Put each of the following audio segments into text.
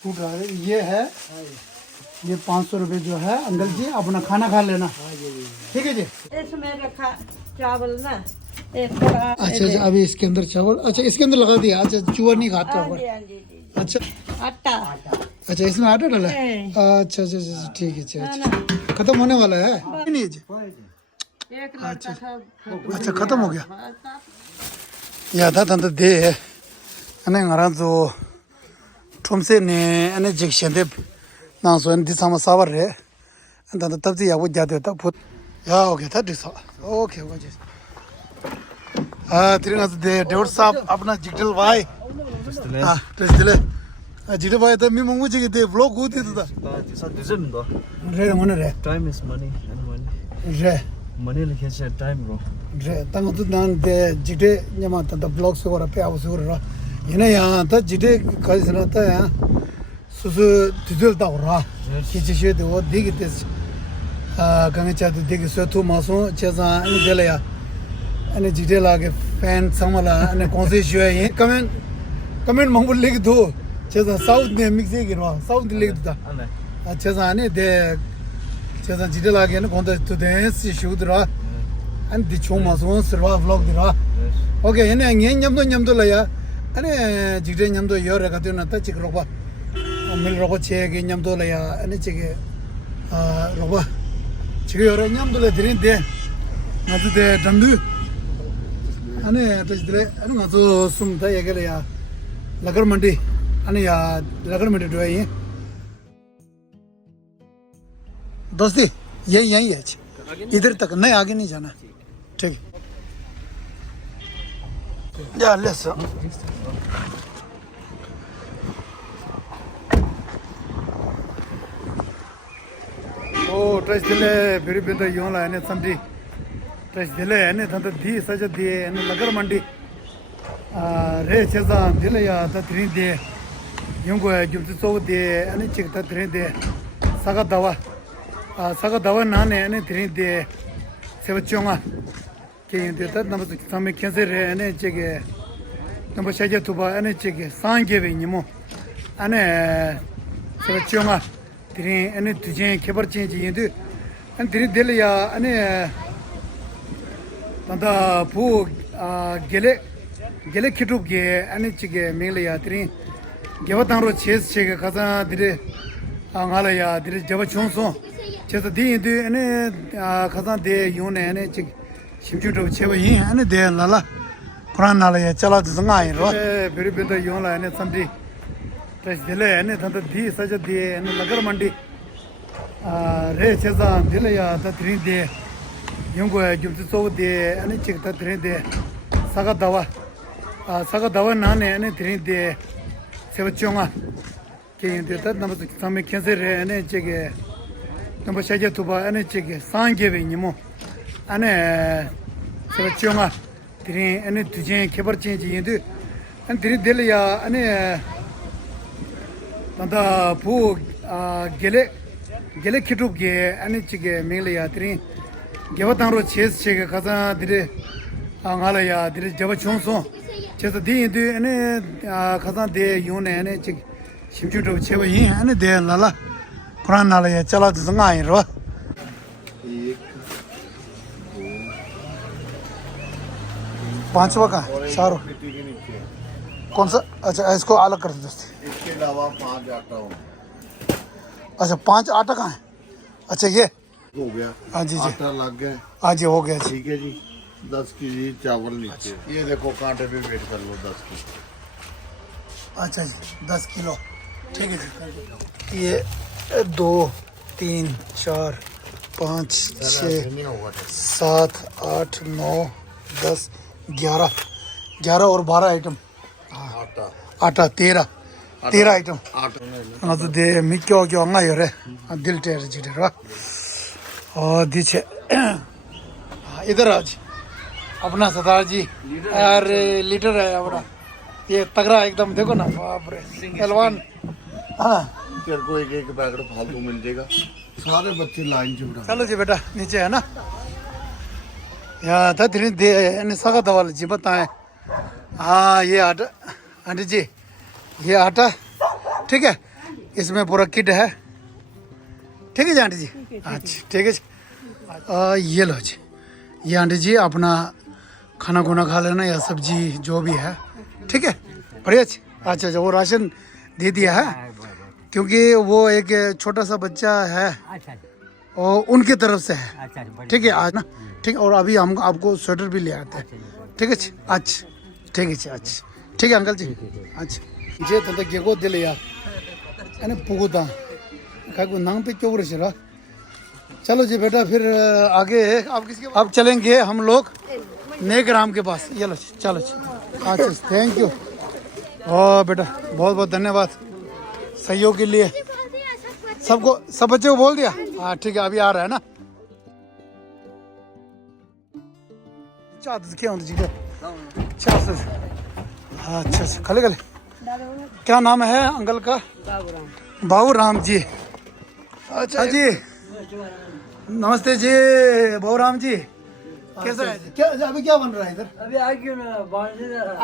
फूट रहा है ये है। ये 500 रुपये जो है अंकल जी अपना खाना खा लेना। ठीक है जी। इसमें रखा चावल ना एक थोड़ा। अच्छा अच्छा अभी इसके अंदर चावल अच्छा इसके अंदर लगा दिया। अच्छा चूहा नहीं खाता हाँ होगा। जी, हाँ जी, जी। अच्छा आटा अच्छा इसमें आटा डाला है? अच्छा अच्छा अच्छा ठीक है। अच्छा अच्छा खत्म होने वाला है नहीं जी? एक लड़का था अच्छा खत्म हो गया। यादा तंत दे है अने ngara zo thomse ne ane jikshen de na so en disama sabar re anda tab ji ya wo ja de ta phut ya हो गया था डिसा ओके हो जी। त्रिना दे डेढ़ साहब अपना जिगल भाई हाँ टेस्ट दिले जिगल भाई तो मी मंगू जी दे व्लॉग होती था रे होने रे Time is money and money. रे Money like has a time bro. रे तंग तो नान दे जिटे न्यामा ता ब्लॉग से और पे आवश्यक हो रहा ये ना यहाँ था जिटे कहीं से ना था यहाँ सुसु दिल ता हो रहा किसी से तो वो दिखते कहीं चाहते दिख सो तो मासों चेज़ा इन जले या अने जिटे लाके फैन संभाला अने कौन से शो है ये कमेंट मंगोल लिख दो चेज़ा साउथ ने मिक्स ही गिरवा साउथ लिख दो अच्छा जाने दे चेज़ा जिटे लाके ना कौन तो दे से शो दरा अन दिचो मासों सर्वा व्लॉग दरा ओके ये ना ये न्यम तो लाया अने जिटे न्यम तो योर रखते हो ना ता चिक रोबा मिल रोबा चे के न्यम तो लाया अने चिके रोबा चिके योर न्यम तो ले दिन दे ना तो दे डंडू अने तो इधर अने ना तो सुन था ये के लिया लगर मंडी अने या लगर मंडी जो है ये दोस्ती यही है इधर तक नहीं आगे नहीं जाना ठीक या लेस ओ ट्रेस दिले फिर भी तो यूं ला ने संडी ट्रेस दिले ने तो दी सज दी ने लगर मंडी रे चेजा दिले या तो थ्री दे यूं को जुम तो दे ने चिक तो थ्री दे सगा दवा ना ने थ्री दे से बच्चोंगा के ये तो नंबर समय कैसे रे ने चिके नंबर शायद तो बा ने चिके सांगे भी निमो अने से बच्चोंगा तेरे अने तुझे खबर चेंज ये तो अने तेरे दिल या अने तंदा पू गेले किटुब के अने चिके मेले या तेरे गेवतांग रो चेस चिके कज़ा तेरे आंगाला या तेरे जब चोंसो चेस दी तो अने कज़ा दे यूं ने अने चिके शिवजी तो चेव ये अने दे लाला कुरान नाला ये चला तो संगाई रो फिर भी तो यूं ला अने संडी ट्रेस दिले ने तो दी सज दी ने लगर मंडी रे चेज़ा दिले या तो थ्री दे यूं को जुम तो दे ने चिक तो थ्री दे सगा दवा ना ने थ्री दे से बच्चोंगा के ये तो नंबर समय कैसे रे ने चिके नंबर शायद तो बा ने चिके सांगे भी निमो अने से बच्चोंगा तेरे अने तुझे खबर चेंज ये तो अने तेरे दिल या अने तंदा पू गेले किटुब के अने चिके मेले या तेरे गेवतांग रो चेस चिके कज़ा तेरे आंगाला या तेरे जब चोंसो चेस दी तो अने कज़ा दे यूं ने अने चिके शिवजी तो चेव ये अने दे लाला कुरान नाला ये चला तो संगाई रो पांचवा का चारों कौन सा अच्छा इसको अलग कर दो दोस्त इसके अलावा 5 आटा हो अच्छा 5 आटा का है अच्छा ये गया हाँ जी जी आटा लग गया हाँ जी हो गया जी ठीक है जी 10 केजी चावल नीचे ये देखो कांटे पे वेट कर लो 10 की अच्छा जी 10 किलो ठीक है जी ये 2 3 4 5 6 नहीं होगा 7 8 9 10 11 और 12 आइटम आटा आटा 13 आइटम आटा हाँ तो दे मिक्यो क्यों आंगा योरे दिल टेर जिटे रो और दीछे इधर आज अपना सरदार जी यार लीडर है अपना ये तगड़ा एकदम देखो ना बाप रे पहलवान हाँ तेरे को एक पैकेट फालतू मिल जाएगा सारे बच्चे लाइन से उड़ा चलो जी बेटा नीचे है ना यार था धीरे दे ने सगा दवा जी बताएं हाँ ये आटा आंटी जी ये आटा ठीक है इसमें पूरा किट है। ठीक है जी आंटी जी। अच्छा ठीक है जी। ये लो जी, ये आंटी जी अपना खाना खुना खा लेना या सब्जी जो भी है। ठीक है बढ़िया जी। अच्छा अच्छा, वो राशन दे दिया है क्योंकि वो एक छोटा सा बच्चा है और उनकी तरफ से है। ठीक है आज ना, ठीक है। और अभी हम आपको स्वेटर भी ले आते हैं। ठीक है जी। अच्छा ठीक है जी। अच्छा ठीक है अंकल जी। अच्छा जे तो गेको दिल या अने पुगुदा काको नाम पे क्यों रहा। चलो जी बेटा फिर आगे आप किसके अब चलेंगे हम लोग नेक राम के पास। चलो जी चलो जी। अच्छा थैंक यू। ओ बेटा बहुत बहुत धन्यवाद सहयोग के लिए। सबको सब बच्चे को बोल दिया। हाँ ठीक है अभी आ रहा है ना। क्या अच्छा अच्छा खले खले। क्या नाम है अंकल का? बाबू राम जी। अच्छा जी नमस्ते जी बाबू राम जी। कैसा है क्या अभी क्या बन रहा है इधर? अभी आगे ना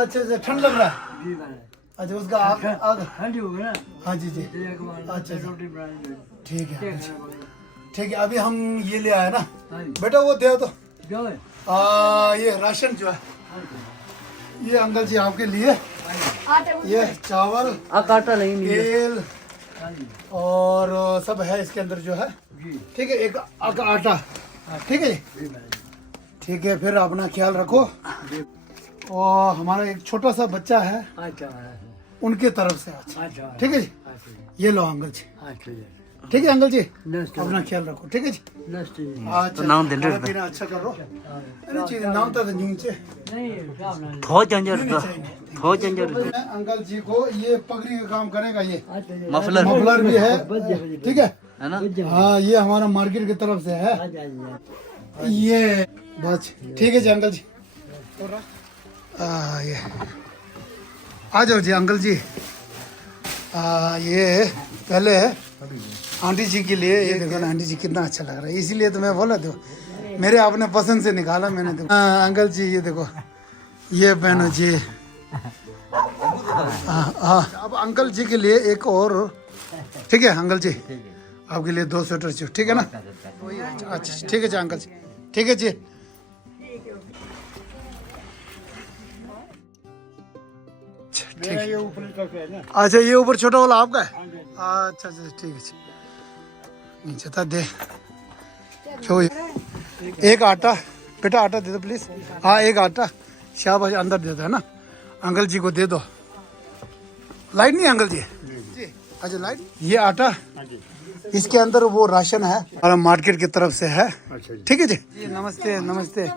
अच्छा अच्छा ठंड लग रहा है। अच्छा उसका आग आग ठंडी होगी ना। हाँ जी जी। अच्छा रोटी बनाएंगे। ठीक है अच्छा। ठीक है अभी हम ये ले आए ना हाँ जी। बेटा वो दे तो जो है ये राशन जो है ये अंकल जी आपके लिए। ये चावल आटा नहीं तेल और सब है इसके अंदर जो है। ठीक है एक आटा। ठीक है ठीक है फिर अपना ख्याल रखो। और हमारा एक छोटा सा बच्चा है उनके तरफ से। अच्छा ठीक है जी। ये लो अंकल जी। ठीक है अंकल जी अपना ख्याल रखो। ठीक है जी। अच्छा नाम दे दे अच्छा करो। अरे जी नाम तो नीचे अंकल जी को ये पगड़ी का काम करेगा। ये मफलर भी है। ठीक है हाँ ये हमारा मार्केट की तरफ से है ये बस। ठीक है जी अंकल जी। ये आ जाओ जी अंकल जी। ये पहले आंटी जी के लिए ये देखो ना आंटी जी कितना अच्छा लग रहा है इसीलिए तो मैं बोला तो मेरे आपने पसंद से निकाला मैंने तो। अंकल जी ये देखो ये पहनो जी। अब अंकल जी के लिए एक और। ठीक है अंकल जी आपके लिए 2 स्वेटर चाहिए। ठीक है ना। अच्छा ठीक है जी अंकल जी। ठीक है जी। ठीक है अच्छा ये ऊपर छोटा वाला आपका है। अच्छा अच्छा ठीक है नीचे था दे क्यों। एक आटा बेटा आटा दे दो प्लीज। हाँ एक आटा शाबाश अंदर दे दो है ना। अंकल जी को दे दो। लाइट नहीं अंकल जी अच्छा लाइट ये आटा इसके अंदर वो राशन है और मार्केट की तरफ से है। ठीक है जी। नमस्ते नमस्ते।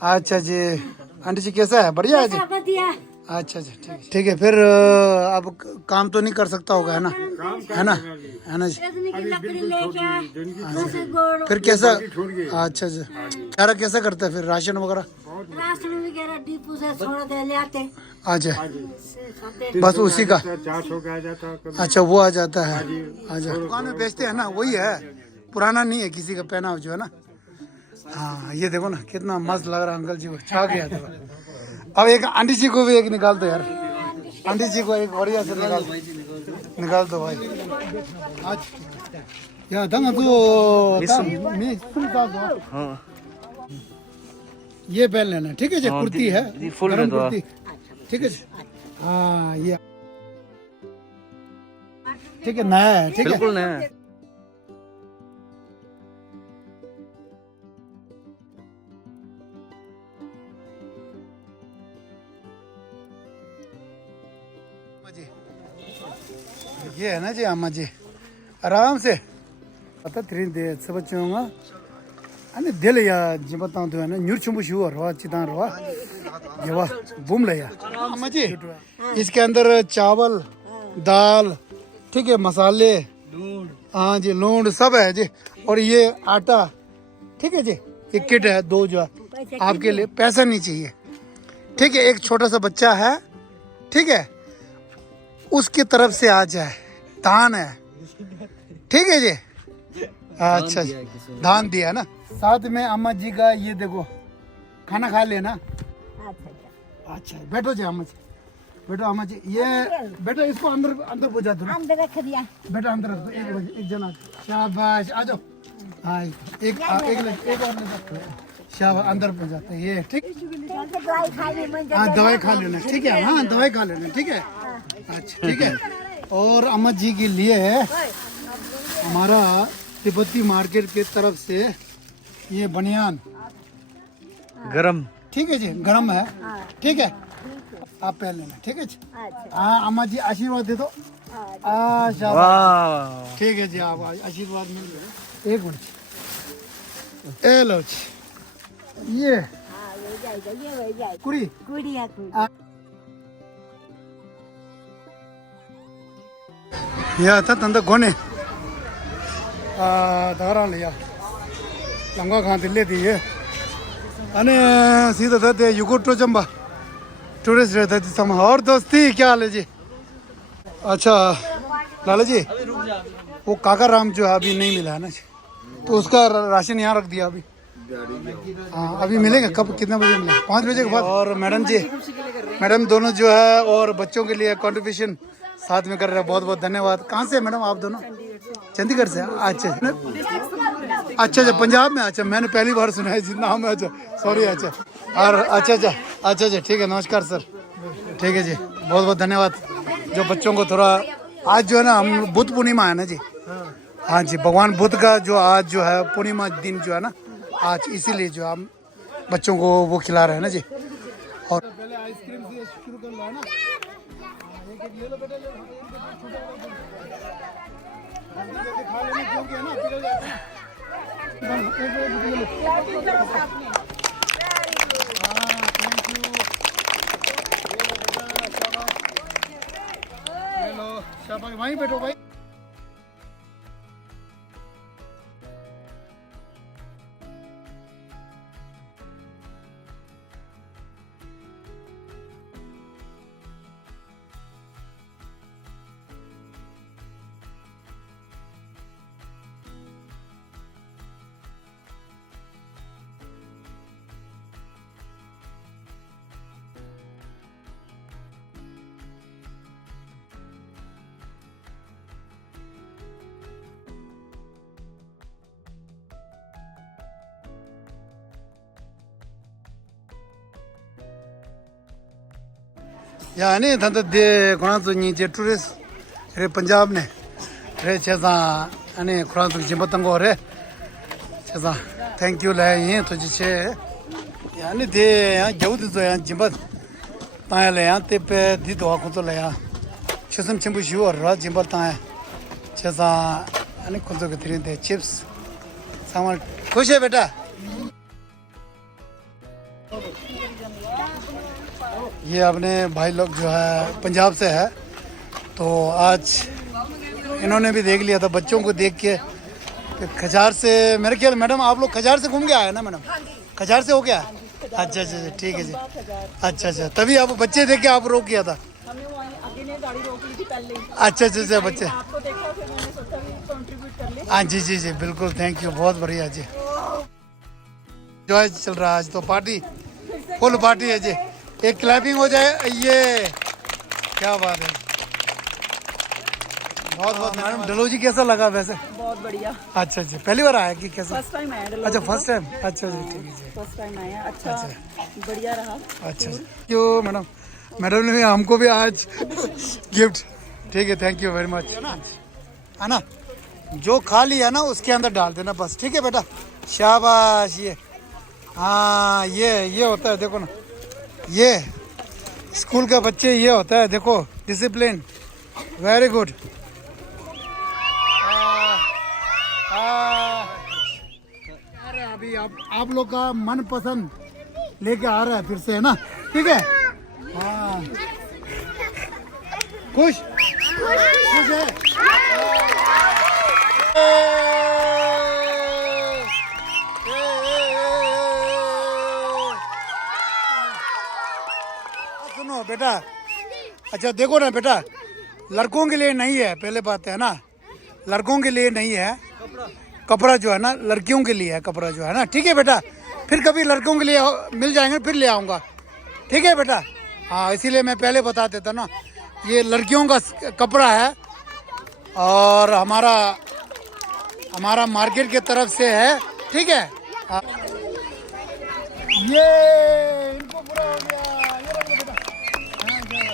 अच्छा जी आंटी जी कैसा है? बढ़िया है जी। अच्छा अच्छा ठीक है फिर अब काम तो नहीं कर सकता होगा है ना है ना जी। फिर कैसा? अच्छा अच्छा चारा कैसा करता है फिर राशन वगैरह डिपो से छोड़ दे ले आते। अच्छा बस उसी का। अच्छा वो आ जाता है। अच्छा दुकान में बेचते हैं ना वही है पुराना नहीं है किसी का पहनाव जो है ना। हाँ ये देखो ना कितना मस्त लग रहा है अंकल जी को छा गया था। अब एक आंटी जी को भी एक निकाल दो यार। आंटी जी को एक बढ़िया से निकाल दो भाई। या दंगा तो ये पहन लेना। ठीक है जी कुर्ती है गरम कुर्ती। ठीक है जी हाँ ये ठीक है नया है। ठीक है बिल्कुल नया है। ये है ना जी अम्मा जी आराम से पता तीन दे सब बच्चों अने दिल या जिबतां तो है ना न्यूर चुम्बु शु रवा चितां रवा ये वाह बूम ले या अम्मा जी इसके अंदर चावल दाल ठीक है मसाले हाँ जी लूण सब है जी और ये आटा। ठीक है जी ये किट है 2 जो आपके लिए पैसा नहीं चाहिए। ठीक है एक छोटा सा बच्चा है। ठीक है उसकी तरफ से आ जाए दान है। ठीक है जी अच्छा जी धान दिया ना। साथ में अम्मा जी का ये देखो खाना खा लेना। अच्छा बैठो जी अम्मा जी बेटा अम्मा जी ये बेटा इसको अंदर अंदर पहुंचा दो ना। अंदर रख दिया। बेटा अंदर रख दो, एक जना शाबाश आ जाओ। हाँ एक और शाबाश अंदर पहुंचाते हैं ये ठीक। दवाई खा ली मंदिर। हाँ दवाई खा लेना ठीक है। हाँ दवाई खा लेना ठीक है। अच्छा ठीक है। और अम्मा जी के लिए हमारा तिब्बती मार्केट की तरफ से ये बनियान गरम ठीक है जी, गरम है ठीक है। आप पहन लेना ठीक है जी। हाँ अम्मा जी आशीर्वाद दे दो। शाबाश वाह ठीक है जी, आप आशीर्वाद मिल गए। एक मिनट ए लो जी ये कुड़ी गुड़िया या था तंदा गोने धारा लिया लंगा खां दिल्ली दी है अने सीधा था ते युगोट्रो चंबा टूरिस्ट रहता थी सम। और दोस्ती क्या हाल है जी? अच्छा लाला जी वो काका राम जो है अभी नहीं मिला है ना जी, तो उसका राशन यहाँ रख दिया अभी। हाँ अभी मिलेगा कब कितने बजे मिलेगा? 5 बजे के बाद। और मैडम जी मैडम दोनों जो है और बच्चों के लिए कंट्रीब्यूशन साथ में कर रहे हैं, बहुत बहुत धन्यवाद। कहाँ से मैडम आप दोनों? चंडीगढ़ से। अच्छा अच्छा पंजाब में। अच्छा मैंने पहली बार सुना है जी नाम है। अच्छा सॉरी। अच्छा और अच्छा ठीक है नमस्कार सर ठीक है जी, बहुत बहुत धन्यवाद। जो बच्चों को थोड़ा आज जो है ना हम बुद्ध पूर्णिमा है ना जी। हाँ जी भगवान बुद्ध का जो आज जो है पूर्णिमा दिन जो है ना आज, इसीलिए जो हम बच्चों को वो खिला रहे हैं ना जी। और पहले आइसक्रीम से शुरू कर लो ना। ये लो बेटा खा लेने क्योंकि है ना पिघल जाता है। हेलो शाबाश वहीं बैठो भाई। या नहीं था तो दे कोना तो नीचे टूरिस्ट रे पंजाब ने रे चेसा अने कोना तो जिम्बतंगो रे चेसा थैंक यू ले ये तो जिसे यानी दे यहाँ जाऊ तो यहाँ जिम्बत ताया ले यहाँ ते पे दी तो आखो तो ले यहाँ चेसम चंबू शिव और रात जिम्बत ताया चेसा अने कुछ तो कितने दे चिप्स सामान खुश है बेटा। ये अपने भाई लोग जो है पंजाब से है, तो आज इन्होंने भी देख लिया था बच्चों को देख के खजार से। मेरे ख्याल मैडम आप लोग खजार से घूम के आए ना मैडम? खजार से हो गया? अच्छा ठीक है जी। अच्छा तभी आप बच्चे देख के आप रोक किया था? अच्छा बच्चे। हाँ जी बिल्कुल थैंक यू बहुत बढ़िया जी। जो चल रहा है आज तो पार्टी फुल पार्टी है जी। एक क्लैपिंग हो जाए ये क्या बात है। बहुत मैडम डलोजी कैसा लगा वैसे? बहुत बढ़िया। अच्छा पहली बार आया कि कैसा? फर्स्ट टाइम आया। अच्छा फर्स्ट टाइम। अच्छा जी ठीक है जी फर्स्ट टाइम आया। अच्छा बढ़िया रहा। अच्छा क्यों मैडम ने हमको भी आज गिफ्ट। ठीक है थैंक यू वेरी मच है ना। जो खा लिया ना उसके अंदर डाल देना बस। ठीक है बेटा शाबाश। ये हाँ ये होता है देखो ना, ये स्कूल का बच्चे ये होता है देखो डिसिप्लिन। Very good. अरे अभी आप लोग का मन पसंद लेके आ रहा है फिर से है ना। ठीक है हाँ खुश है। सुनो बेटा, अच्छा देखो ना बेटा, लड़कों के लिए नहीं है पहले बात है ना, लड़कों के लिए नहीं है कपड़ा जो है ना, लड़कियों के लिए है कपड़ा जो है ना। ठीक है बेटा, फिर कभी लड़कों के लिए मिल जाएंगे फिर ले आऊँगा। ठीक है बेटा हाँ इसीलिए मैं पहले बता देता ना, ये लड़कियों का कपड़ा है और हमारा मार्केट की तरफ से है, ठीक है। हाँ। ये इनको पूरा हो गया, ये लो बेटा। हाँ, जाओ।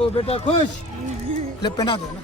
ओ बेटा खुश, ले पहना दो ना।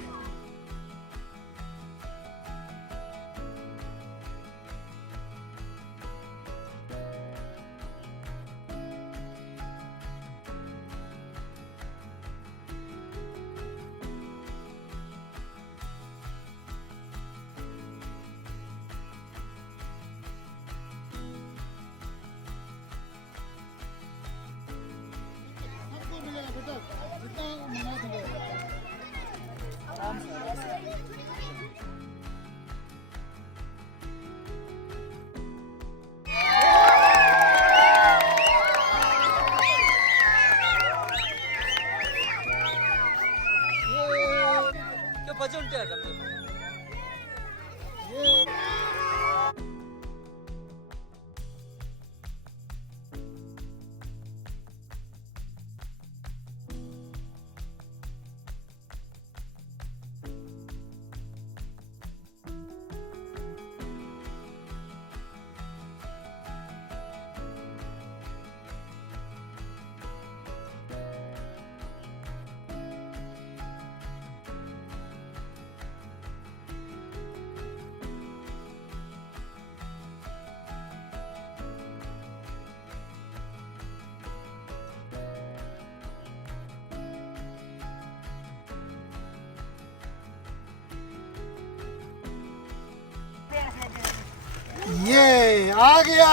ये आ गया,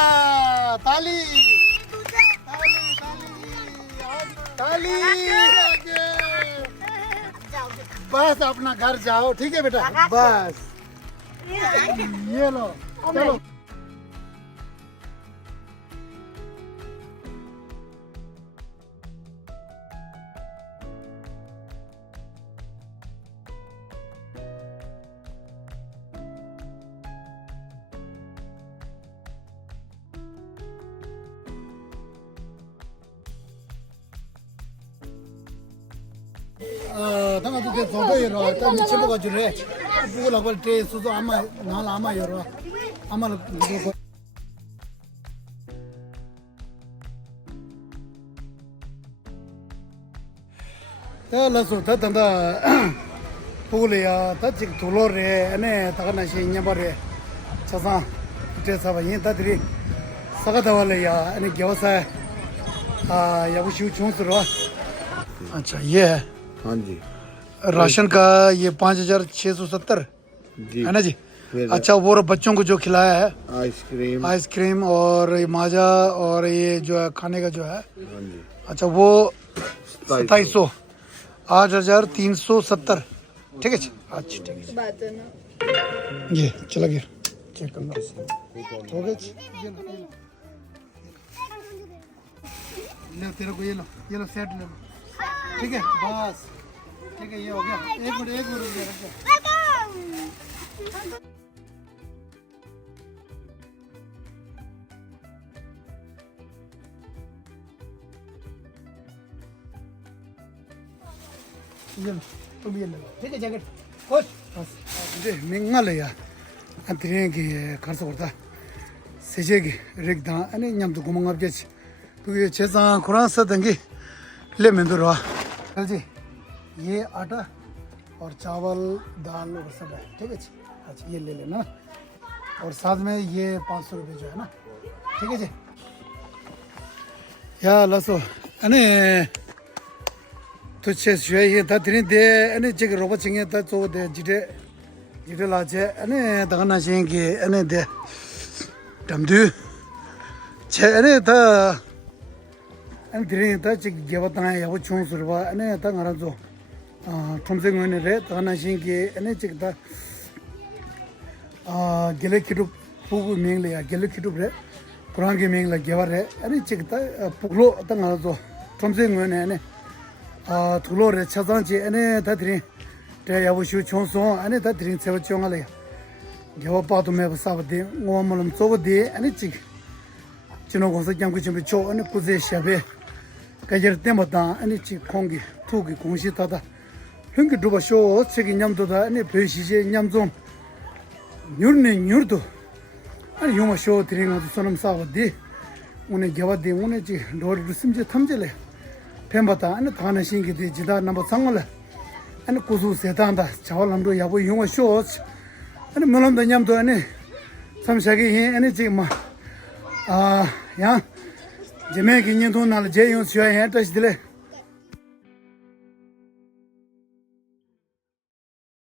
ताली ताली ताली आ गया। बस अपना घर जाओ, ठीक है बेटा, बस ये लो चलो। 당가 또 저도요. 또 미쳐보고 주래. 부고라고 때 수도 아마 나라 아마 여러. 아마는 그거 야라서 다단다 부고래야. 다 지금 돌로래. 네, 다가나 신냐버래. 자사 그때서 인다들이 사가다월래야. 아니 겨사 याबुशिव चौंसरो। अच्छा ये है हाँ जी राशन का, ये 5,670 जी है ना जी। फिर अच्छा वो बच्चों को जो खिलाया है आइसक्रीम आइसक्रीम और ये माजा और ये जो है खाने का जो है, हाँ जी अच्छा वो 2700, 8,370, ठीक है जी। अच्छा ठीक है ये चला गया, चेक कर लो हो गया जी। ले तेरे को ये लो सेट ले लो, ठीक है बस, ठीक है ये हो गया। एक मिनट रुक जा। ये लो तुम ये ले लो, ठीक है जैकेट खुश बस। 이제 맹말이야 안트리기 가서 왔다 세제기 렉다 아니 냠도 구멍 없겠지 그게 제상 코란서 등기 लेमन दो रहा जी। ये आटा और चावल दाल और सब है, ठीक है जी। अच्छा ये ले लेना और साथ में ये 500 रुपये जो है ना, ठीक है जी। या लसो अने तो चे ये था दिन दे अने जगह रोबा चिंगे था तो दे जिटे लाचे अने दगना चिंगे अने दे डमदू चे अने था 안 드리다 즉 개봤다나 야고 총수르바 안에 딱 알아줘 톰생원에 다나 신기 안에 즉다 gelekidub pugu mengle ya gelekidub re kurange mengle geware ani chikta puglo tanga zo tomse ngone ne thulo re chazanji ane ta thri te yabu shu chongso ane ta thri cheba chongale gyawa pato meba sabade ngwa malam sobade ani chik chino gongsa kyangku chimbe cho ani kuze shabe kajer temba ta ani chik kongi tuki kongshi tata hungi dhuba sho chiki nyamdo da ani peshi je nyamzom nyurne nyurdo ani yuma sho tiri nga tu sonam sabade une gyawa de une chik dhori rusimje tamjele temba ta ani thana shingi de jida namba sangala ani kuzu setanda chawalamdo yabo yuma sho 아니 물론도 냠도 아니 삼사기 아니 지금 야 제메기 년도 날 제용 쉬어야 해 다시 들래